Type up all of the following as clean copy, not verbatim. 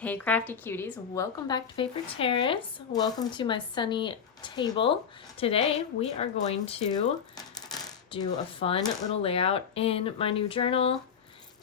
Hey crafty cuties, welcome back to Paper Terrace. Welcome to my sunny table. Today we are going to do a fun little layout in my new journal,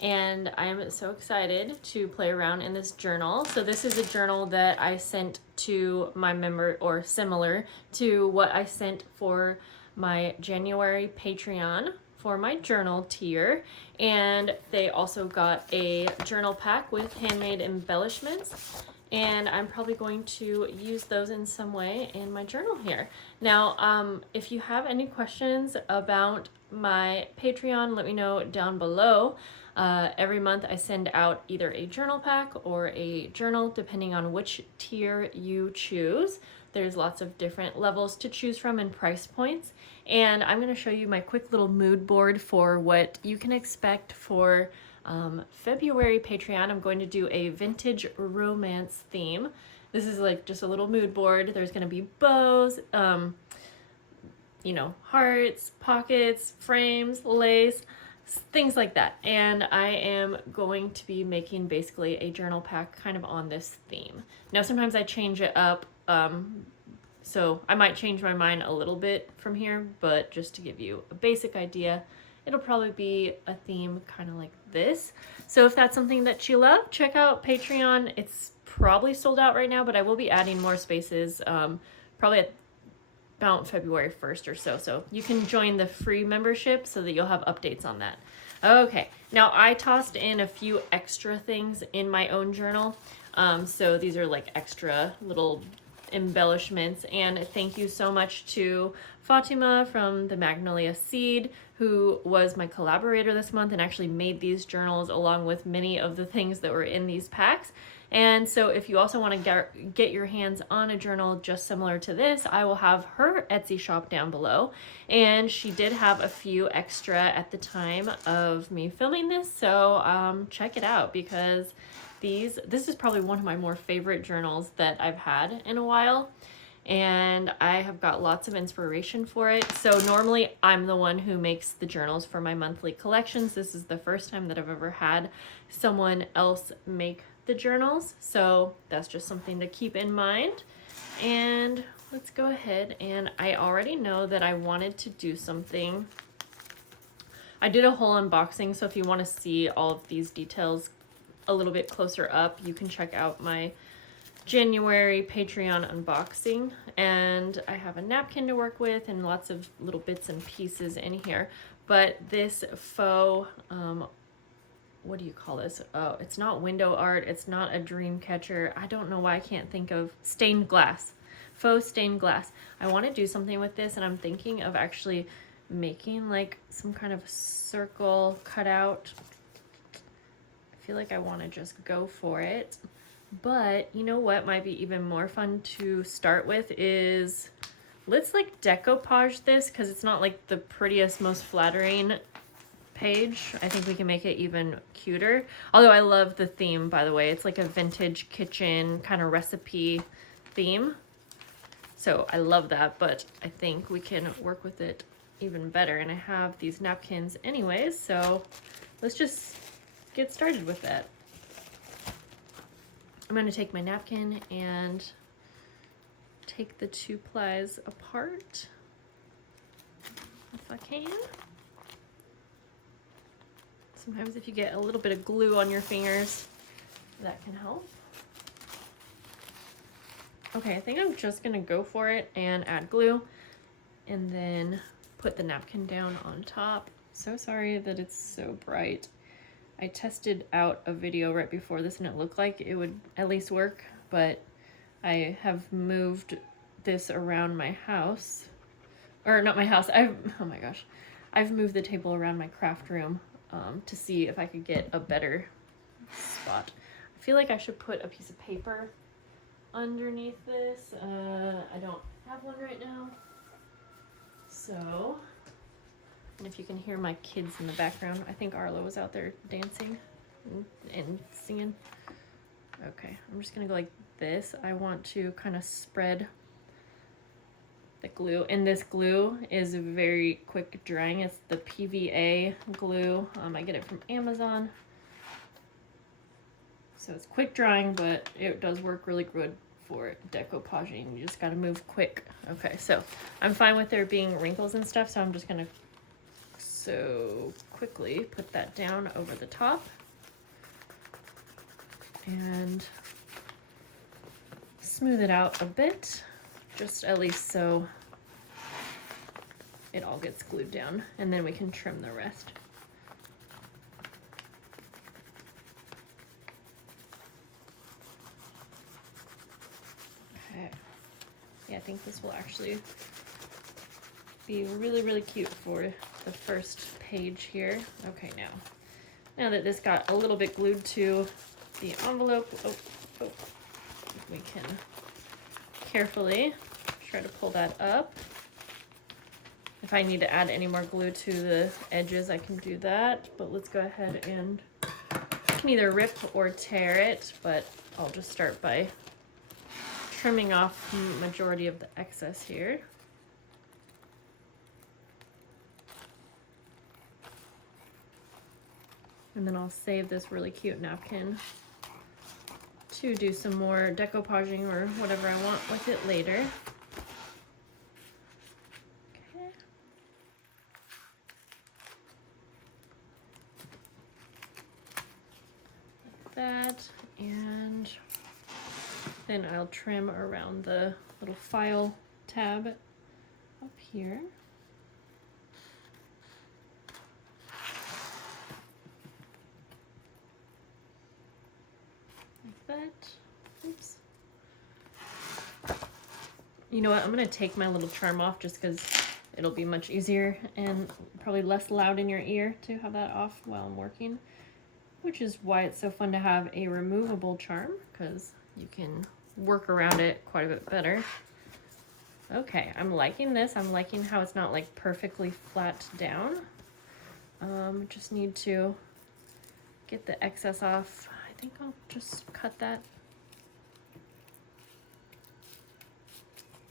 and I am so excited to play around in this journal. So this is a journal that I sent to my member, or similar to what I sent for my January Patreon for my journal tier, and they also got a journal pack with handmade embellishments, and I'm probably going to use those in some way in my journal here. Now, if you have any questions about my Patreon, let me know down below. Every month I send out either a journal pack or a journal, depending on which tier you choose. There's lots of different levels to choose from and price points. And I'm going to show you my quick little mood board for what you can expect for February Patreon. I'm going to do a vintage romance theme. This is like just a little mood board. There's going to be bows, hearts, pockets, frames, lace, things like that. And I am going to be making basically a journal pack kind of on this theme. Now, sometimes I change it up. So I might change my mind a little bit from here, but just to give you a basic idea, it'll probably be a theme kind of like this. So if that's something that you love, check out Patreon. It's probably sold out right now, but I will be adding more spaces probably at about February 1st or so. So you can join the free membership so that you'll have updates on that. Okay, now I tossed in a few extra things in my own journal. So these are like extra little embellishments, and thank you so much to Fatima from the Magnolia Seed, who was my collaborator this month and actually made these journals along with many of the things that were in these packs. And so if you also want to get your hands on a journal just similar to this, I will have her Etsy shop down below. And she did have a few extra at the time of me filming this, so check it out, because this is probably one of my more favorite journals that I've had in a while, and I have got lots of inspiration for it. So normally I'm the one who makes the journals for my monthly collections. This is the first time that I've ever had someone else make the journals, so that's just something to keep in mind. And let's go ahead, and I already know that I wanted to do something. I did a whole unboxing, so if you want to see all of these details a little bit closer up, you can check out my January Patreon unboxing. And I have a napkin to work with and lots of little bits and pieces in here. But this faux, what do you call this? Oh, it's not window art. It's not a dream catcher. I don't know why I can't think of stained glass. Faux stained glass. I want to do something with this, and I'm thinking of actually making like some kind of circle cutout. I feel like I want to just go for it. But you know what might be even more fun to start with is, let's like decoupage this, because it's not like the prettiest, most flattering page. I think we can make it even cuter. Although I love the theme, by the way. It's like a vintage kitchen kind of recipe theme. So I love that, but I think we can work with it even better. And I have these napkins anyways, so let's just get started with that. I'm going to take my napkin and take the two plies apart if I can. Sometimes if you get a little bit of glue on your fingers, that can help. Okay, I think I'm just going to go for it and add glue and then put the napkin down on top. So sorry that it's so bright. I tested out a video right before this and it looked like it would at least work, but I have moved this around my house, or not my house, oh my gosh, I've moved the table around my craft room to see if I could get a better spot. I feel like I should put a piece of paper underneath this. I don't have one right now, so. And if you can hear my kids in the background, I think Arlo was out there dancing and singing. Okay, I'm just gonna go like this. I want to kind of spread the glue, and this glue is very quick drying. It's the PVA glue. I get it from Amazon. So it's quick drying, but it does work really good for decoupaging. You just gotta move quick. Okay, so I'm fine with there being wrinkles and stuff, so I'm just gonna so quickly put that down over the top and smooth it out a bit, just at least so it all gets glued down, and then we can trim the rest. Okay. Yeah, I think this will actually be really, really cute for the first page here. Okay, now that this got a little bit glued to the envelope, we can carefully try to pull that up. If I need to add any more glue to the edges, I can do that, but let's go ahead and you can either rip or tear it, but I'll just start by trimming off the majority of the excess here. And then I'll save this really cute napkin to do some more decoupaging or whatever I want with it later. Okay. Like that, and then I'll trim around the little file tab up here. That. Oops. You know what? I'm gonna take my little charm off just because it'll be much easier and probably less loud in your ear to have that off while I'm working, which is why it's so fun to have a removable charm, because you can work around it quite a bit better. Okay, I'm liking this. I'm liking how it's not like perfectly flat down. Just need to get the excess off. I think I'll just cut that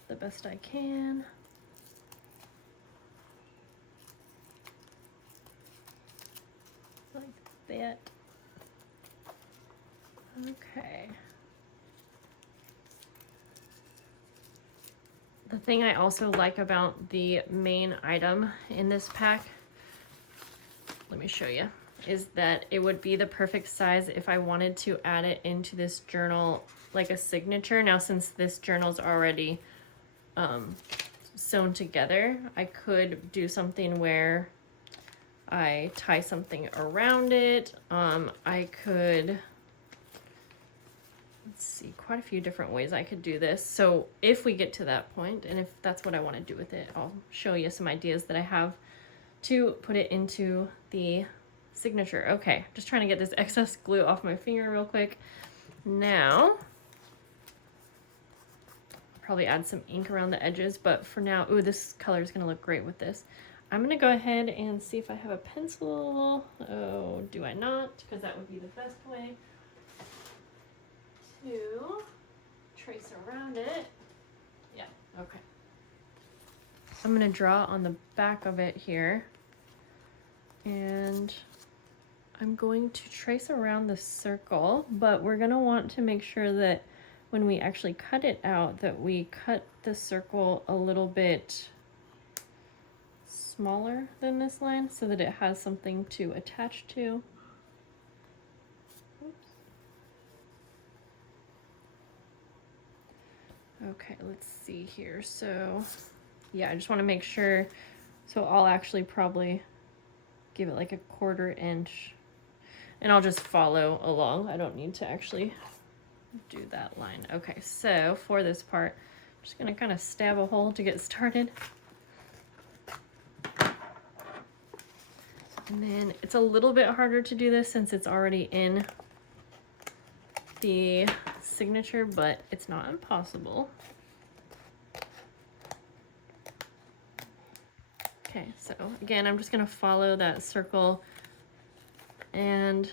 the best I can. Like that. Okay. The thing I also like about the main item in this pack, let me show you, is that it would be the perfect size if I wanted to add it into this journal like a signature. Now, since this journal's already sewn together, I could do something where I tie something around it. I could, let's see, quite a few different ways I could do this. So if we get to that point, and if that's what I want to do with it, I'll show you some ideas that I have to put it into the signature. Okay, just trying to get this excess glue off my finger real quick. Now, probably add some ink around the edges, but for now, ooh, this color is gonna look great with this. I'm gonna go ahead and see if I have a pencil. Oh, do I not? Because that would be the best way to trace around it. Yeah, okay. I'm gonna draw on the back of it here, and I'm going to trace around the circle, but we're gonna want to make sure that when we actually cut it out, that we cut the circle a little bit smaller than this line so that it has something to attach to. Oops. Okay, let's see here. So yeah, I just want to make sure. So I'll actually probably give it like a 1/4 inch, and I'll just follow along. I don't need to actually do that line. Okay, so for this part, I'm just gonna kind of stab a hole to get started. And then it's a little bit harder to do this since it's already in the signature, but it's not impossible. Okay, so again, I'm just gonna follow that circle, and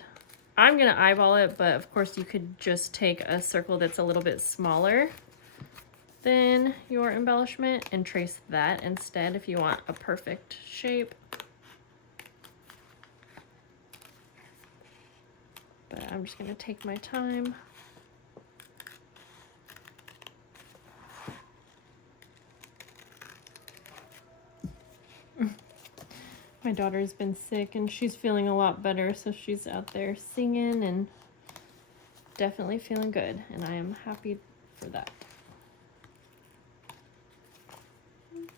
I'm gonna eyeball it, but of course you could just take a circle that's a little bit smaller than your embellishment and trace that instead if you want a perfect shape. but I'm just gonna take my time. My daughter's been sick and she's feeling a lot better, so she's out there singing and definitely feeling good, and I am happy for that. Oops.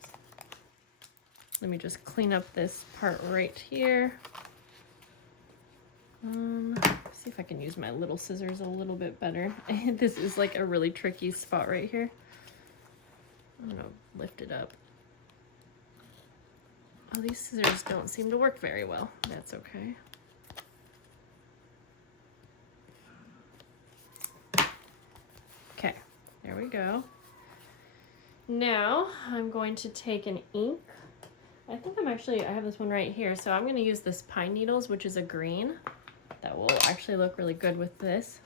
Let me just clean up this part right here. See if I can use my little scissors a little bit better. This is like a really tricky spot right here. I'm gonna lift it up. Oh, these scissors don't seem to work very well. That's okay. Okay, there we go. Now I'm going to take an ink. I think I have this one right here. So I'm gonna use this Pine Needles, which is a green. That will actually look really good with this.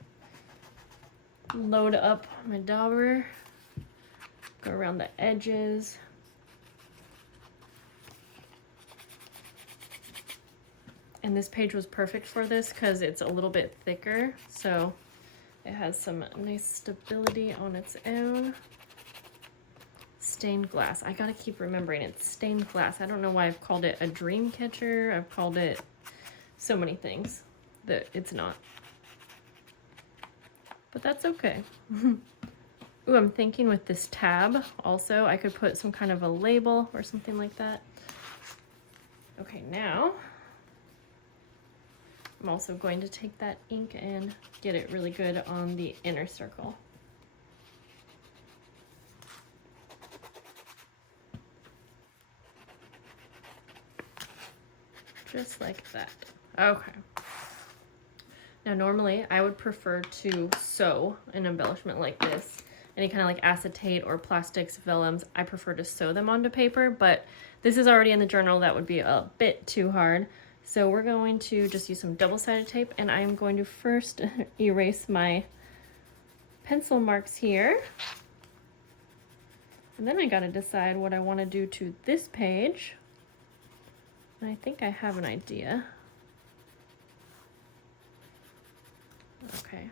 Load up my dauber, go around the edges. And this page was perfect for this because it's a little bit thicker, so it has some nice stability on its own. Stained glass. I gotta keep remembering it's stained glass. I don't know why I've called it a dream catcher. I've called it so many things that it's not. But that's okay. Ooh, I'm thinking with this tab also, I could put some kind of a label or something like that. Okay, now I'm also going to take that ink and get it really good on the inner circle. Just like that. Okay. Now normally I would prefer to sew an embellishment like this. Any kind of like acetate or plastics, vellums, I prefer to sew them onto paper, but this is already in the journal. That would be a bit too hard. So we're going to just use some double-sided tape, and I'm going to first erase my pencil marks here. And then I gotta decide what I want to do to this page. And I think I have an idea. Okay.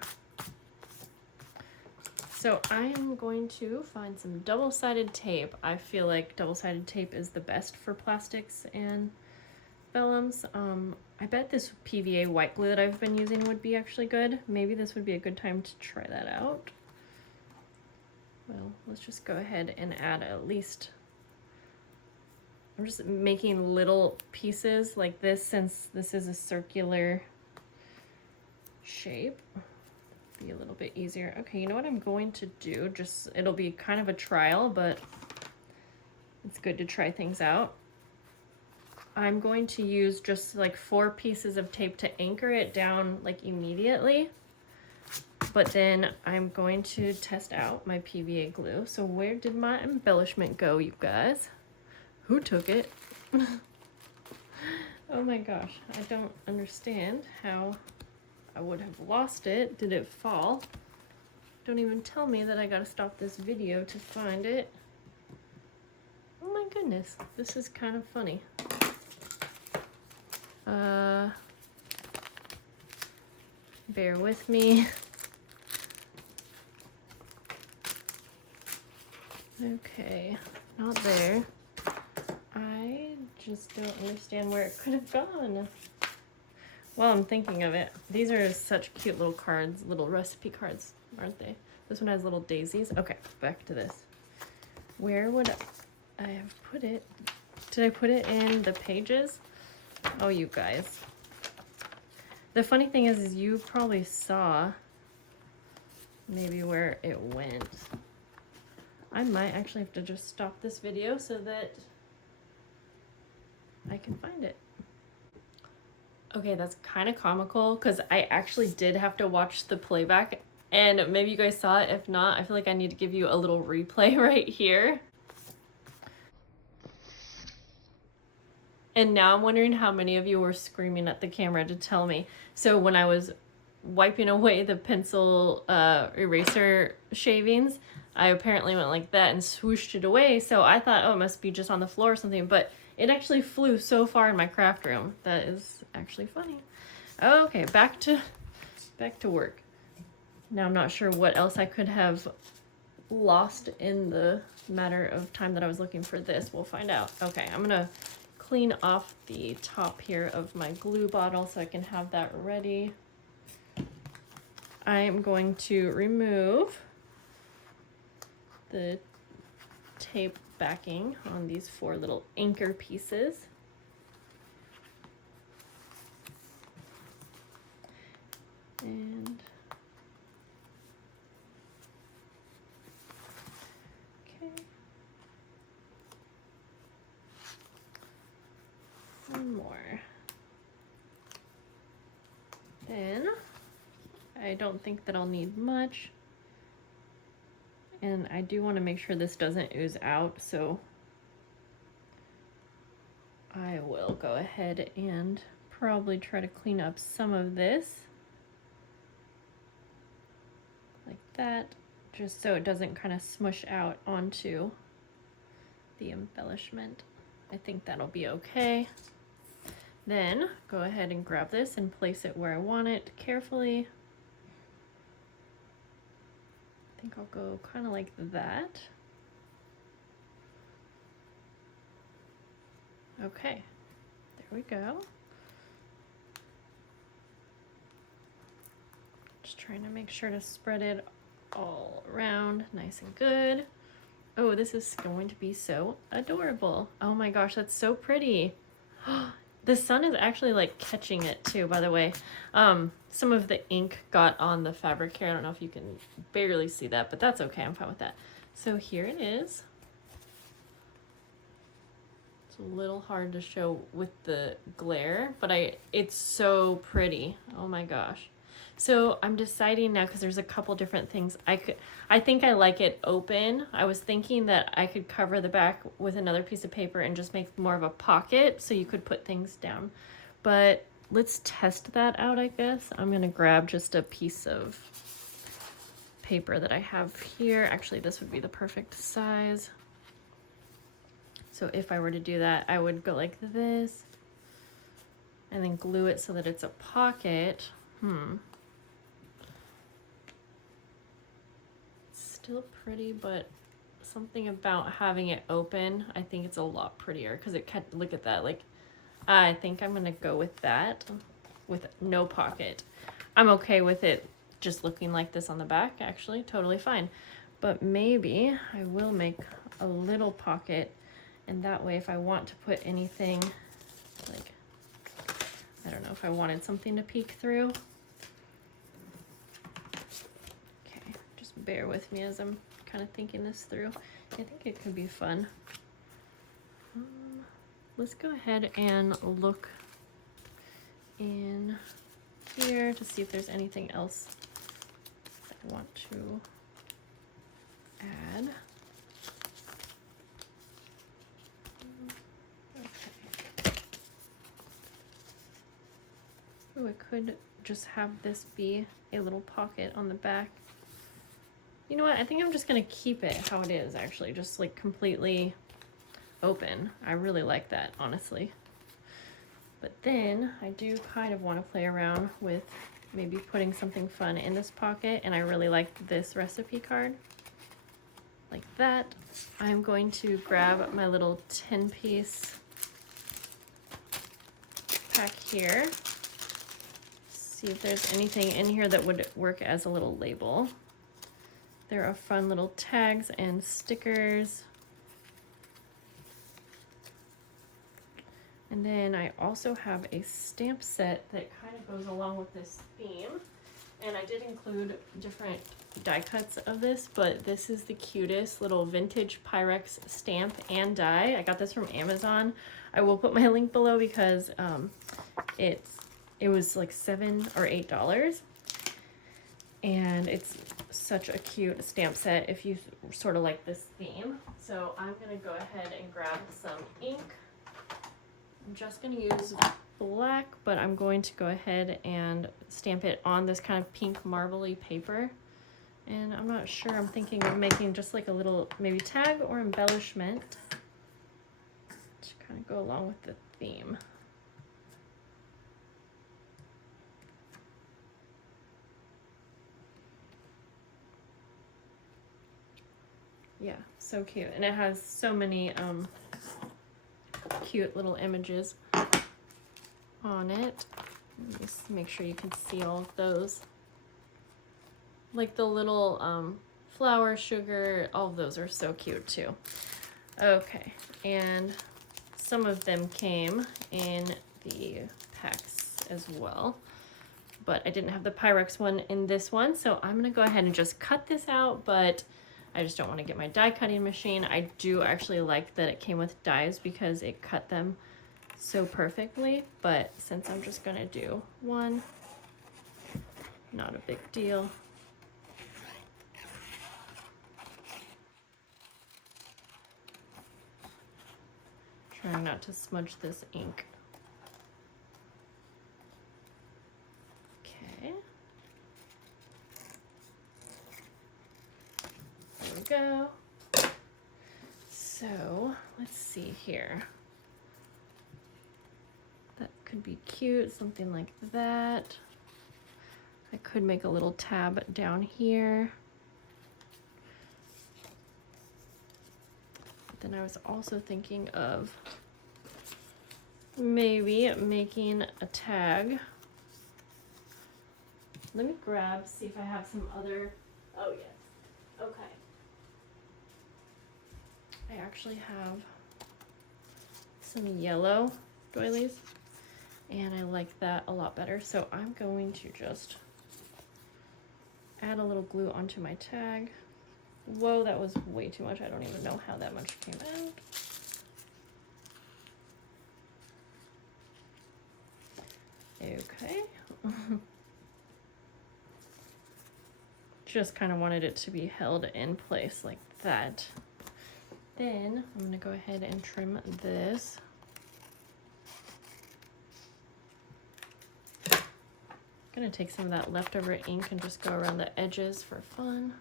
So I am going to find some double-sided tape. I feel like double-sided tape is the best for plastics and vellums. I bet this PVA white glue that I've been using would be actually good. Maybe this would be a good time to try that out. Well, let's just go ahead and add at least, I'm just making little pieces like this since this is a circular shape. Be a little bit easier. Okay, you know what I'm going to do? Just, it'll be kind of a trial, but it's good to try things out. I'm going to use just like 4 pieces of tape to anchor it down like immediately. But then I'm going to test out my PVA glue. So where did my embellishment go, you guys? Who took it? Oh my gosh, I don't understand how I would have lost it. Did it fall? Don't even tell me that I gotta stop this video to find it. Oh my goodness, this is kind of funny. Bear with me. Okay, not there. I just don't understand where it could have gone. Well, I'm thinking of it. These are such cute little cards, little recipe cards, aren't they? This one has little daisies. Okay, back to this. Where would I have put it? Did I put it in the pages? Oh, you guys. The funny thing is you probably saw maybe where it went. I might actually have to just stop this video so that I can find it. Okay, that's kind of comical because I actually did have to watch the playback, and maybe you guys saw it. If not, I feel like I need to give you a little replay right here. And now I'm wondering how many of you were screaming at the camera to tell me. So when I was wiping away the pencil eraser shavings, I apparently went like that and swooshed it away. So I thought, oh, it must be just on the floor or something, but it actually flew so far in my craft room. That is actually funny. Okay, back to back to work. Now I'm not sure what else I could have lost in the matter of time that I was looking for this. We'll find out. Okay, I'm gonna clean off the top here of my glue bottle so I can have that ready. I'm going to remove the tape backing on these 4 little anchor pieces. And okay. One more. Then I don't think that I'll need much. And I do want to make sure this doesn't ooze out, so I will go ahead and probably try to clean up some of this like that, just so it doesn't kind of smush out onto the embellishment. I think that'll be okay. Then go ahead and grab this and place it where I want it carefully. I think I'll go kind of like that. Okay, there we go. Just trying to make sure to spread it all around nice and good. Oh, this is going to be so adorable. Oh my gosh, that's so pretty. The sun is actually like catching it too, by the way. Some of the ink got on the fabric here. I don't know if you can barely see that, but that's okay. I'm fine with that. So here it is. It's a little hard to show with the glare, but it's so pretty. Oh my gosh. So I'm deciding now, because there's a couple different things. I think I like it open. I was thinking that I could cover the back with another piece of paper and just make more of a pocket so you could put things down. But let's test that out, I guess. I'm gonna grab just a piece of paper that I have here. Actually, this would be the perfect size. So if I were to do that, I would go like this and then glue it so that it's a pocket. Still pretty, but something about having it open, I think it's a lot prettier because it can, look at that, like, I think I'm gonna go with that with no pocket. I'm okay with it just looking like this on the back, actually, totally fine. But maybe I will make a little pocket, and that way if I want to put anything, like, I don't know, if I wanted something to peek through. Bear with me as I'm kind of thinking this through. I think it could be fun. Let's go ahead and look in here to see if there's anything else I want to add. Okay. Oh, I could just have this be a little pocket on the back. You know what? I think I'm just gonna keep it how it is, actually, just like completely open. I really like that, honestly. But then I do kind of want to play around with maybe putting something fun in this pocket, and I really like this recipe card. Like that. I'm going to grab my little 10-piece pack here. See if there's anything in here that would work as a little label. There are fun little tags and stickers. And then I also have a stamp set that kind of goes along with this theme. And I did include different die cuts of this, but this is the cutest little vintage Pyrex stamp and die. I got this from Amazon. I will put my link below because it was like $7 or $8. And it's such a cute stamp set if you sort of like this theme. So I'm gonna go ahead and grab some ink. I'm just gonna use black, but I'm going to go ahead and stamp it on this kind of pink marbly paper. And I'm not sure, I'm thinking of making just like a little maybe tag or embellishment to kind of go along with the theme. yeah, so cute. And it has so many cute little images on it. Just make sure you can see all of those. Like the little flour, sugar, all of those are so cute too. Okay, and some of them came in the packs as well, but I didn't have the Pyrex one in this one, so I'm gonna go ahead and just cut this out, but I just don't want to get my die cutting machine. I do actually like that it came with dies because it cut them so perfectly, but since I'm just gonna do one, not a big deal. Trying not to smudge this ink. Okay. There we go. So let's see here. That could be cute, something like that. I could make a little tab down here. Then I was also thinking of maybe making a tag. Let me grab, see if I have some other, oh yes, okay. I actually have some yellow doilies and I like that a lot better. So I'm going to just add a little glue onto my tag. Whoa, that was way too much. I don't even know how that much came out. Okay. Just kind of wanted it to be held in place like that. Then I'm gonna go ahead and trim this. I'm gonna take some of that leftover ink and just go around the edges for fun.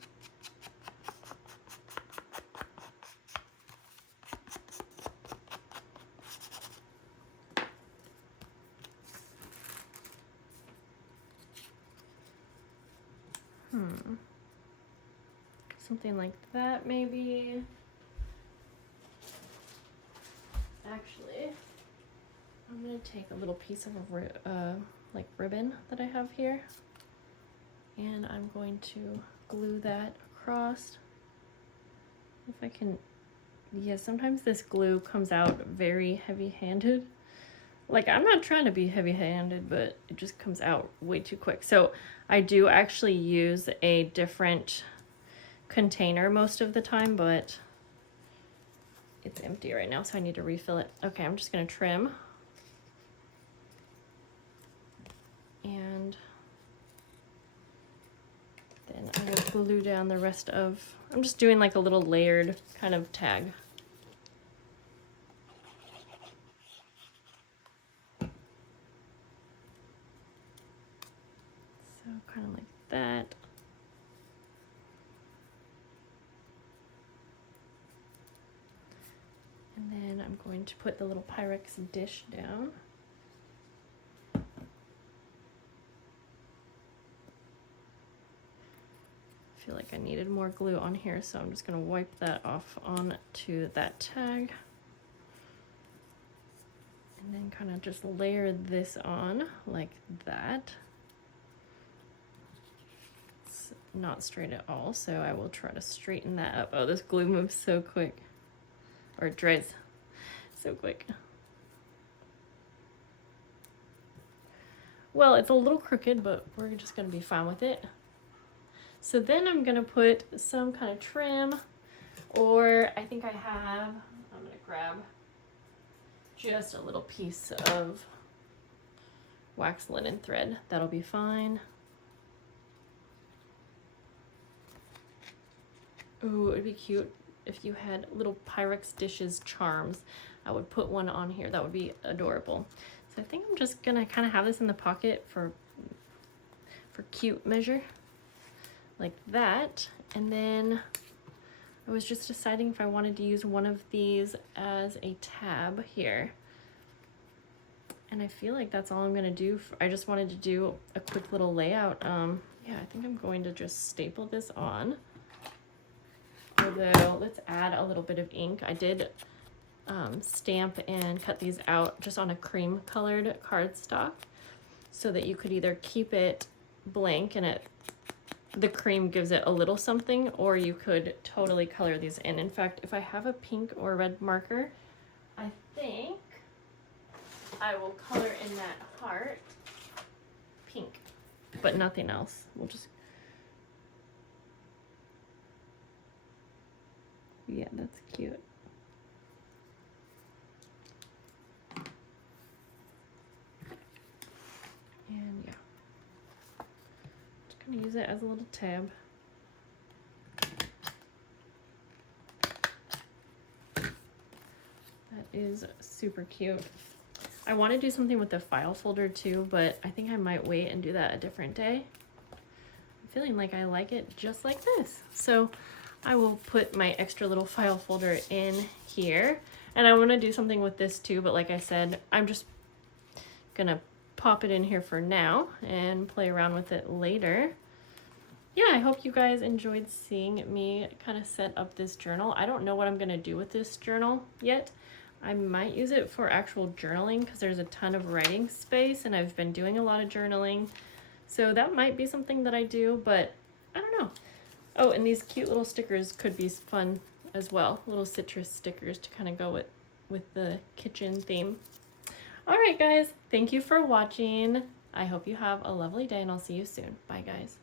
Something like that, maybe. Actually, I'm gonna take a little piece of like ribbon that I have here, and I'm going to glue that across. If I can, yeah, sometimes this glue comes out very heavy-handed. Like, I'm not trying to be heavy-handed, but it just comes out way too quick. So I do actually use a different container most of the time, but it's empty right now, so I need to refill it. Okay, I'm just gonna trim. And then I will glue down the rest of, I'm just doing like a little layered kind of tag. So kind of like that. And then I'm going to put the little Pyrex dish down. I feel like I needed more glue on here, so I'm just going to wipe that off onto that tag. And then kind of just layer this on like that. It's not straight at all, so I will try to straighten that up. Oh, this glue moves so quick. Or it dries so quick. Well, it's a little crooked, but we're just gonna be fine with it. So then I'm gonna put some kind of trim, or I think I have, I'm gonna grab just a little piece of wax linen thread. That'll be fine. Ooh, it'd be cute if you had little Pyrex dishes charms. I would put one on here. That would be adorable. So I think I'm just gonna kind of have this in the pocket for cute measure, like that. And then I was just deciding if I wanted to use one of these as a tab here. And I feel like that's all I'm gonna do. I just wanted to do a quick little layout. Yeah, I think I'm going to just staple this on Although, let's add a little bit of ink. I did stamp and cut these out just on a cream colored cardstock so that you could either keep it blank and the cream gives it a little something, or you could totally color these in. In fact, if I have a pink or red marker, I think I will color in that heart pink, but nothing else. We'll just, yeah, that's cute. And yeah, just gonna use it as a little tab. That is super cute. I want to do something with the file folder too, but I think I might wait and do that a different day. I'm feeling like I like it just like this. So I will put my extra little file folder in here. And I want to do something with this too, but like I said, I'm just gonna pop it in here for now and play around with it later. Yeah, I hope you guys enjoyed seeing me kind of set up this journal. I don't know what I'm gonna do with this journal yet. I might use it for actual journaling because there's a ton of writing space and I've been doing a lot of journaling. So that might be something that I do, but I don't know. Oh, and these cute little stickers could be fun as well. Little citrus stickers to kind of go with the kitchen theme. All right, guys, thank you for watching. I hope you have a lovely day and I'll see you soon. Bye, guys.